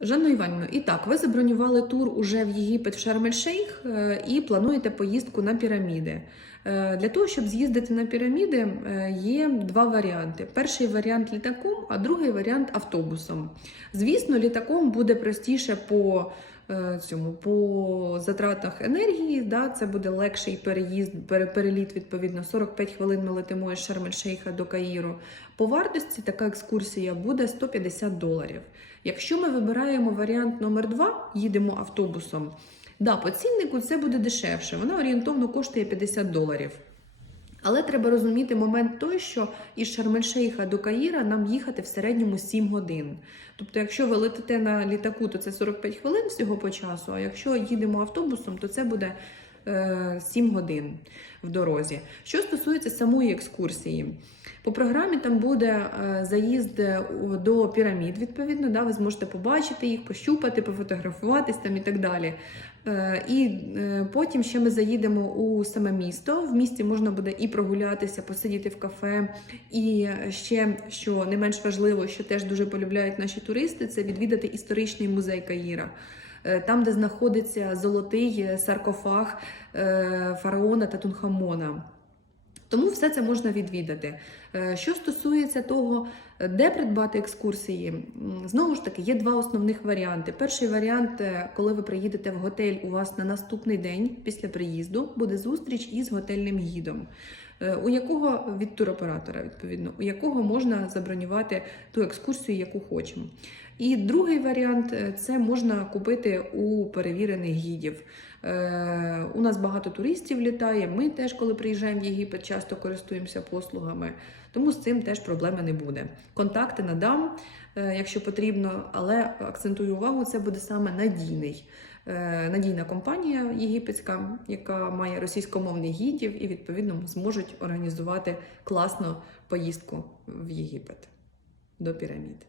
Жанна іванівно, і так, ви забронювали тур уже в Єгипет в Шарм-ель-Шейх е, і плануєте поїздку на піраміди. Е, Для того, щоб з'їздити на піраміди, е, є два варіанти: перший варіант літаком, а другий варіант автобусом. Звісно, літаком буде простіше по е, цьому по затратах енергії. Да, це буде легший переїзд, переліт, відповідно, 45 хвилин ми летимо із Шарм-ель-Шейха до Каїру. По вартості така екскурсія буде 150 доларів. Якщо ми вибираємо варіант номер 2 їдемо автобусом. Да, по ціннику це буде дешевше. Вона орієнтовно коштує 50 доларів. Але треба розуміти момент той, що із Шарм-ель-Шейха до Каїра нам їхати в середньому 7 годин. Тобто, якщо ви летите на літаку, то це 45 хвилин всього по часу. А якщо їдемо автобусом, то це буде 7 годин в дорозі. Що стосується самої екскурсії, по програмі там буде е, заїзд до пірамід, відповідно, да, ви зможете побачити їх, пощупати, пофотографуватись там і так далі. Е, І е, потім ще ми заїдемо у саме місто. В місті можна буде і прогулятися, посидіти в кафе. І ще, що не менш важливо, що теж дуже полюбляють наші туристи, це відвідати історичний музей Каїра. Е, Там, де знаходиться золотий саркофаг е, фараона та Тунхамона. Тому все це можна відвідати. Е, Що стосується того, де придбати екскурсії, знову ж таки є два основних варіанти. Перший варіант, е, коли ви приїдете в готель, у вас на наступний день після приїзду буде зустріч із готельним гідом. Е, У якого від туроператора, відповідно, у якого можна забронювати ту екскурсію, яку хочемо. І другий варіант е, це можна купити у перевірених гідів. Е, У нас багато туристів літає. Ми теж, коли приїжджаємо в Єгипет, часто користуємося послугами, тому з цим теж проблеми не буде. Контакти надам, якщо потрібно, але акцентую увагу, це буде саме надійний. е, Надійна компанія єгипетська, яка має російськомовних гідів і відповідно зможуть організувати класну поїздку в Єгипет до пірамід.